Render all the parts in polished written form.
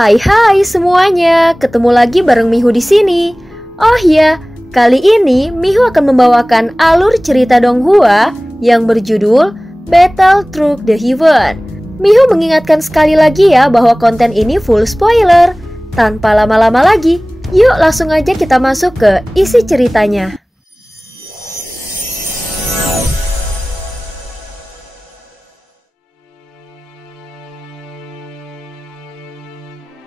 Hai semuanya, ketemu lagi bareng Mihu di sini. Oh ya, kali ini Mihu akan membawakan alur cerita Donghua yang berjudul Battle Through the Heaven. Mihu mengingatkan sekali lagi ya bahwa konten ini full spoiler. Tanpa lama-lama lagi, yuk langsung aja kita masuk ke isi ceritanya.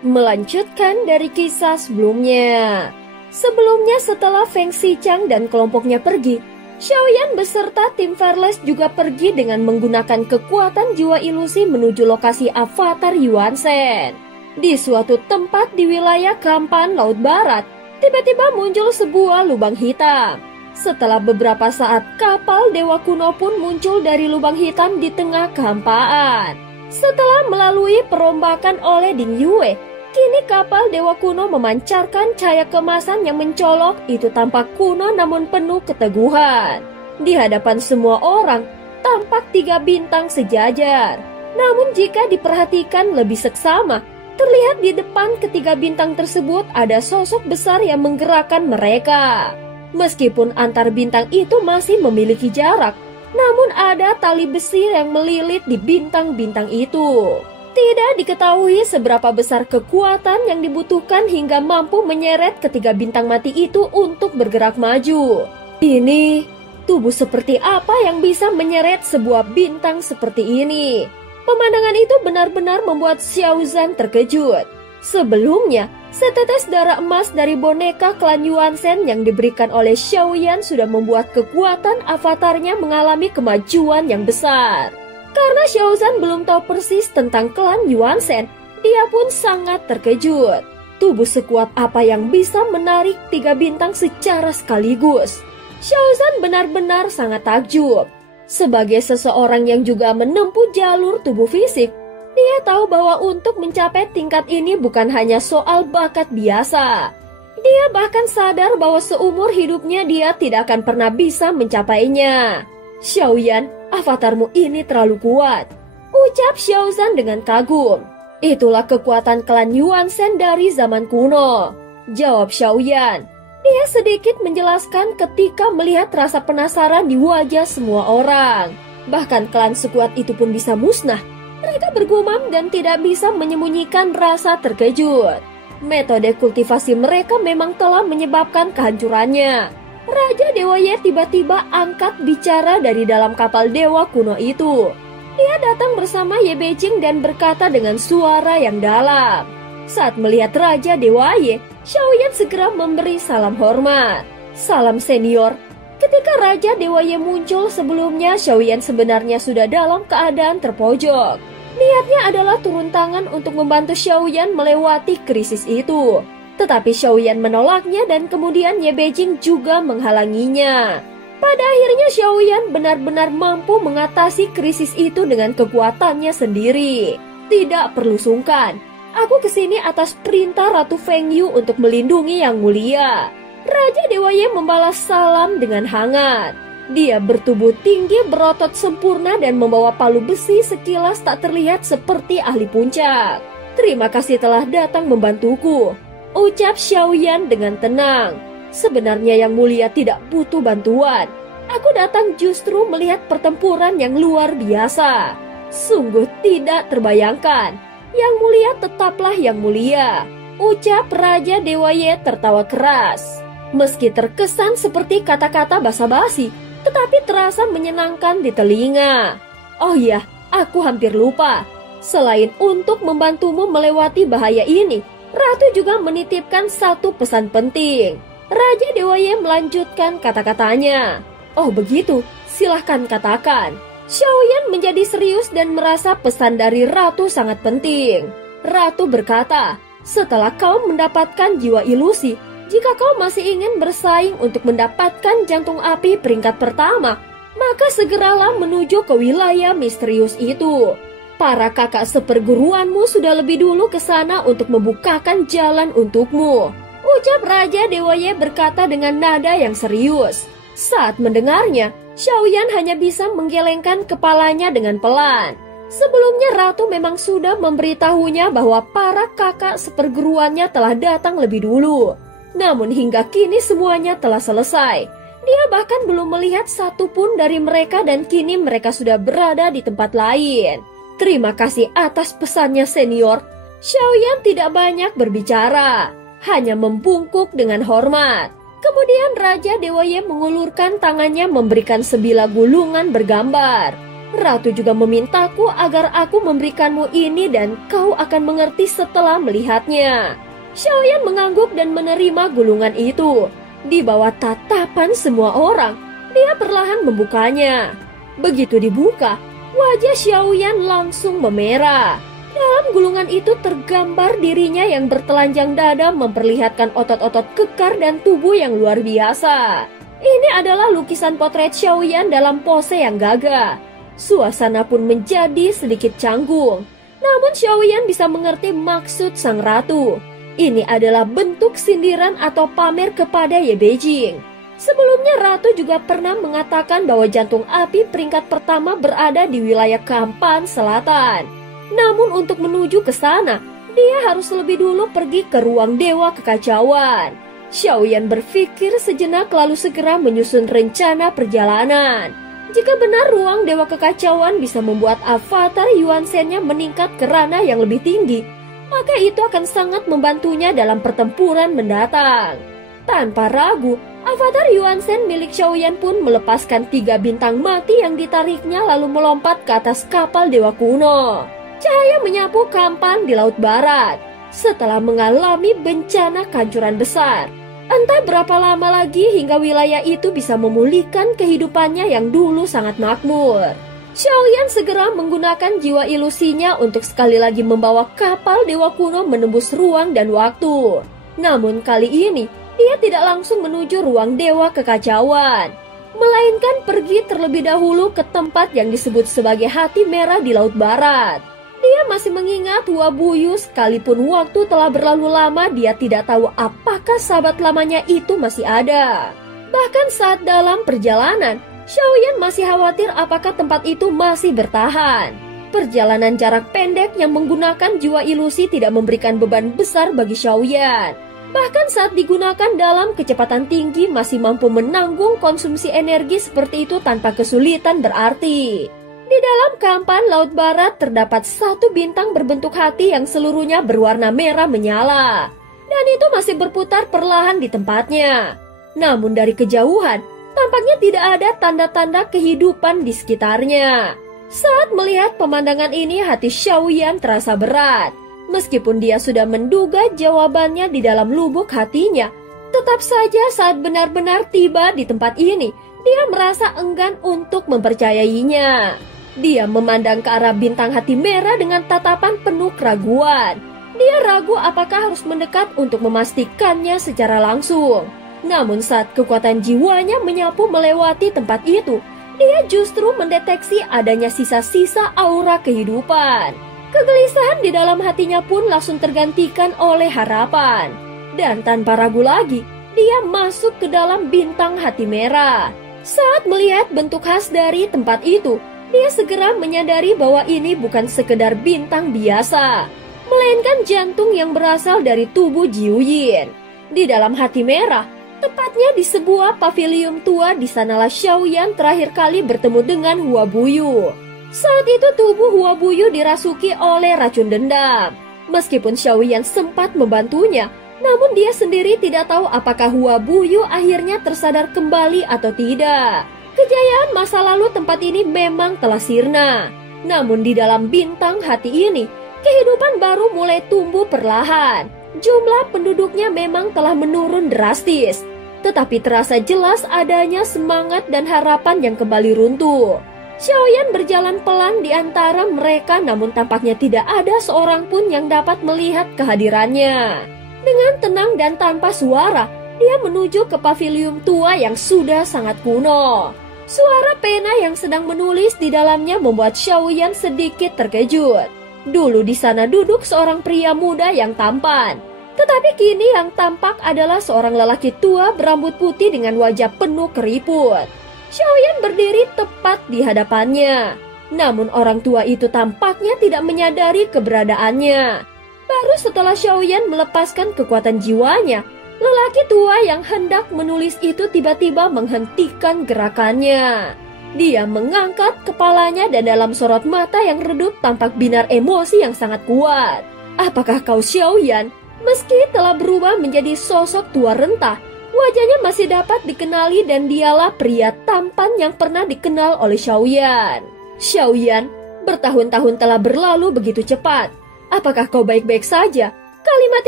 Melanjutkan dari kisah sebelumnya. Sebelumnya setelah Feng Xichang dan kelompoknya pergi, Xiaoyan beserta tim Fearless juga pergi dengan menggunakan kekuatan jiwa ilusi menuju lokasi avatar Yuan Shen. Di suatu tempat di wilayah Kampan Laut Barat, tiba-tiba muncul sebuah lubang hitam. Setelah beberapa saat, kapal Dewa Kuno pun muncul dari lubang hitam di tengah kehampaan. Setelah melalui perombakan oleh Ding Yue, kini kapal Dewa Kuno memancarkan cahaya kemasan yang mencolok, itu tampak kuno namun penuh keteguhan. Di hadapan semua orang, tampak 3 bintang sejajar. Namun jika diperhatikan lebih seksama, terlihat di depan ketiga bintang tersebut ada sosok besar yang menggerakkan mereka. Meskipun antar bintang itu masih memiliki jarak, namun ada tali besi yang melilit di bintang-bintang itu. Tidak diketahui seberapa besar kekuatan yang dibutuhkan hingga mampu menyeret ketiga bintang mati itu untuk bergerak maju. Ini, tubuh seperti apa yang bisa menyeret sebuah bintang seperti ini? Pemandangan itu benar-benar membuat Xiao Zhan terkejut. Sebelumnya, setetes darah emas dari boneka klan Yuan Shen yang diberikan oleh Xiaoyan sudah membuat kekuatan avatarnya mengalami kemajuan yang besar. Karena Xiao Zhan belum tahu persis tentang klan Yuan Shen, dia pun sangat terkejut. Tubuh sekuat apa yang bisa menarik 3 bintang secara sekaligus? Xiao Zhan benar-benar sangat takjub. Sebagai seseorang yang juga menempuh jalur tubuh fisik, dia tahu bahwa untuk mencapai tingkat ini bukan hanya soal bakat biasa. Dia bahkan sadar bahwa seumur hidupnya dia tidak akan pernah bisa mencapainya. Xiaoyan, avatarmu ini terlalu kuat, ucap Xiao Zhan dengan kagum. Itulah kekuatan klan Yuan Shen dari zaman kuno, jawab Xiaoyan. Dia sedikit menjelaskan ketika melihat rasa penasaran di wajah semua orang. Bahkan klan sekuat itu pun bisa musnah. Mereka bergumam dan tidak bisa menyembunyikan rasa terkejut. Metode kultivasi mereka memang telah menyebabkan kehancurannya. Raja Dewa Ye tiba-tiba angkat bicara dari dalam kapal Dewa Kuno itu. Dia datang bersama Ye Beijing dan berkata dengan suara yang dalam. Saat melihat Raja Dewa Ye, Xiaoyan segera memberi salam hormat. Salam senior. Ketika Raja Dewa Ye muncul sebelumnya, Xiaoyan sebenarnya sudah dalam keadaan terpojok. Niatnya adalah turun tangan untuk membantu Xiaoyan melewati krisis itu. Tetapi Xiaoyan menolaknya dan kemudian Ye Beijing juga menghalanginya. Pada akhirnya Xiaoyan benar-benar mampu mengatasi krisis itu dengan kekuatannya sendiri. Tidak perlu sungkan, aku kesini atas perintah Ratu Feng Yu untuk melindungi Yang Mulia. Raja Dewa Ye membalas salam dengan hangat. Dia bertubuh tinggi, berotot sempurna dan membawa palu besi sekilas tak terlihat seperti ahli puncak. Terima kasih telah datang membantuku, ucap Xiaoyan dengan tenang. Sebenarnya Yang Mulia tidak butuh bantuan. Aku datang justru melihat pertempuran yang luar biasa. Sungguh tidak terbayangkan. Yang Mulia tetaplah Yang Mulia, ucap Raja Dewa Ye tertawa keras. Meski terkesan seperti kata-kata basa-basi, tetapi terasa menyenangkan di telinga. Oh iya, aku hampir lupa. Selain untuk membantumu melewati bahaya ini, Ratu juga menitipkan satu pesan penting. Raja Dewa Ye melanjutkan kata-katanya. Oh begitu, silahkan katakan. Xiaoyan menjadi serius dan merasa pesan dari Ratu sangat penting. Ratu berkata, setelah kau mendapatkan jiwa ilusi, jika kau masih ingin bersaing untuk mendapatkan jantung api peringkat pertama, maka segeralah menuju ke wilayah misterius itu. Para kakak seperguruanmu sudah lebih dulu ke sana untuk membukakan jalan untukmu, ucap Raja Dewa Ye berkata dengan nada yang serius. Saat mendengarnya, Xiaoyan hanya bisa menggelengkan kepalanya dengan pelan. Sebelumnya Ratu memang sudah memberitahunya bahwa para kakak seperguruannya telah datang lebih dulu. Namun hingga kini semuanya telah selesai. Dia bahkan belum melihat satupun dari mereka dan kini mereka sudah berada di tempat lain. Terima kasih atas pesannya senior. Xiaoyan tidak banyak berbicara, hanya membungkuk dengan hormat. Kemudian Raja Dewa Ye mengulurkan tangannya memberikan sebilah gulungan bergambar. Ratu juga memintaku agar aku memberikanmu ini dan kau akan mengerti setelah melihatnya. Xiaoyan mengangguk dan menerima gulungan itu. Di bawah tatapan semua orang, dia perlahan membukanya. Begitu dibuka, wajah Xiaoyan langsung memerah. Dalam gulungan itu tergambar dirinya yang bertelanjang dada memperlihatkan otot-otot kekar dan tubuh yang luar biasa. Ini adalah lukisan potret Xiaoyan dalam pose yang gagah. Suasana pun menjadi sedikit canggung. Namun Xiaoyan bisa mengerti maksud sang ratu. Ini adalah bentuk sindiran atau pamer kepada Ye Beijing. Sebelumnya Ratu juga pernah mengatakan bahwa jantung api peringkat pertama berada di wilayah Kampan Selatan. Namun untuk menuju ke sana, dia harus lebih dulu pergi ke ruang Dewa Kekacauan. Xiaoyan berpikir sejenak lalu segera menyusun rencana perjalanan. Jika benar ruang Dewa Kekacauan bisa membuat avatar Yuan Shen-nya meningkat ke ranah yang lebih tinggi, maka itu akan sangat membantunya dalam pertempuran mendatang. Tanpa ragu, avatar Yuan Shen milik Xiaoyan pun melepaskan 3 bintang mati yang ditariknya lalu melompat ke atas kapal Dewa Kuno. Cahaya menyapu Kampan di Laut Barat setelah mengalami bencana kehancuran besar. Entah berapa lama lagi hingga wilayah itu bisa memulihkan kehidupannya yang dulu sangat makmur. Xiaoyan segera menggunakan jiwa ilusinya untuk sekali lagi membawa kapal Dewa Kuno menembus ruang dan waktu. Namun kali ini, dia tidak langsung menuju ruang Dewa Kekacauan, melainkan pergi terlebih dahulu ke tempat yang disebut sebagai Hati Merah di Laut Barat. Dia masih mengingat Hua Buyu sekalipun waktu telah berlalu lama, dia tidak tahu apakah sahabat lamanya itu masih ada. Bahkan saat dalam perjalanan, Xiaoyan masih khawatir apakah tempat itu masih bertahan. Perjalanan jarak pendek yang menggunakan jiwa ilusi tidak memberikan beban besar bagi Xiaoyan. Bahkan saat digunakan dalam kecepatan tinggi masih mampu menanggung konsumsi energi seperti itu tanpa kesulitan berarti. Di dalam Kampan Laut Barat terdapat 1 bintang berbentuk hati yang seluruhnya berwarna merah menyala. Dan itu masih berputar perlahan di tempatnya. Namun dari kejauhan, tampaknya tidak ada tanda-tanda kehidupan di sekitarnya. Saat melihat pemandangan ini, hati Xiaoyan terasa berat. Meskipun dia sudah menduga jawabannya di dalam lubuk hatinya, tetap saja saat benar-benar tiba di tempat ini, dia merasa enggan untuk mempercayainya. Dia memandang ke arah bintang hati merah dengan tatapan penuh keraguan. Dia ragu apakah harus mendekat untuk memastikannya secara langsung. Namun saat kekuatan jiwanya menyapu melewati tempat itu, dia justru mendeteksi adanya sisa-sisa aura kehidupan. Kegelisahan di dalam hatinya pun langsung tergantikan oleh harapan. Dan tanpa ragu lagi, dia masuk ke dalam bintang hati merah. Saat melihat bentuk khas dari tempat itu, dia segera menyadari bahwa ini bukan sekedar bintang biasa, melainkan jantung yang berasal dari tubuh Jiuyin. Di dalam hati merah, tepatnya di sebuah pavilion tua, di sanalah Xiaoyan terakhir kali bertemu dengan Hua Buyu. Saat itu tubuh Hua Buyu dirasuki oleh racun dendam. Meskipun Xiaoyan sempat membantunya, namun dia sendiri tidak tahu apakah Hua Buyu akhirnya tersadar kembali atau tidak. Kejayaan masa lalu tempat ini memang telah sirna. Namun di dalam bintang hati ini, kehidupan baru mulai tumbuh perlahan. Jumlah penduduknya memang telah menurun drastis, tetapi terasa jelas adanya semangat dan harapan yang kembali runtuh. Xiaoyan berjalan pelan di antara mereka, namun tampaknya tidak ada seorang pun yang dapat melihat kehadirannya. Dengan tenang dan tanpa suara, dia menuju ke pavilion tua yang sudah sangat kuno. Suara pena yang sedang menulis di dalamnya membuat Xiaoyan sedikit terkejut. Dulu di sana duduk seorang pria muda yang tampan, tetapi kini yang tampak adalah seorang lelaki tua berambut putih dengan wajah penuh keriput. Xiaoyan berdiri tepat di hadapannya. Namun orang tua itu tampaknya tidak menyadari keberadaannya. Baru setelah Xiaoyan melepaskan kekuatan jiwanya, lelaki tua yang hendak menulis itu tiba-tiba menghentikan gerakannya. Dia mengangkat kepalanya dan dalam sorot mata yang redup tampak binar emosi yang sangat kuat. Apakah kau Xiaoyan? Meski telah berubah menjadi sosok tua renta, wajahnya masih dapat dikenali dan dialah pria tampan yang pernah dikenal oleh Xiaoyan. Xiaoyan, bertahun-tahun telah berlalu begitu cepat. Apakah kau baik-baik saja? Kalimat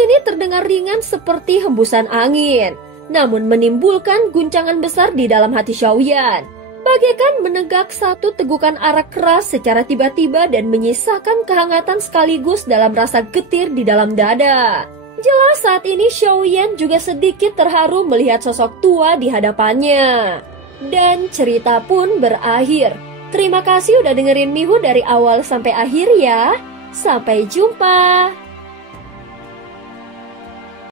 ini terdengar ringan seperti hembusan angin, namun menimbulkan guncangan besar di dalam hati Xiaoyan. Bagaikan menegak satu tegukan arak keras secara tiba-tiba dan menyisakan kehangatan sekaligus dalam rasa getir di dalam dada. Jelas saat ini Xiaoyan juga sedikit terharu melihat sosok tua di hadapannya. Dan cerita pun berakhir. Terima kasih udah dengerin Mihu dari awal sampai akhir ya. Sampai jumpa.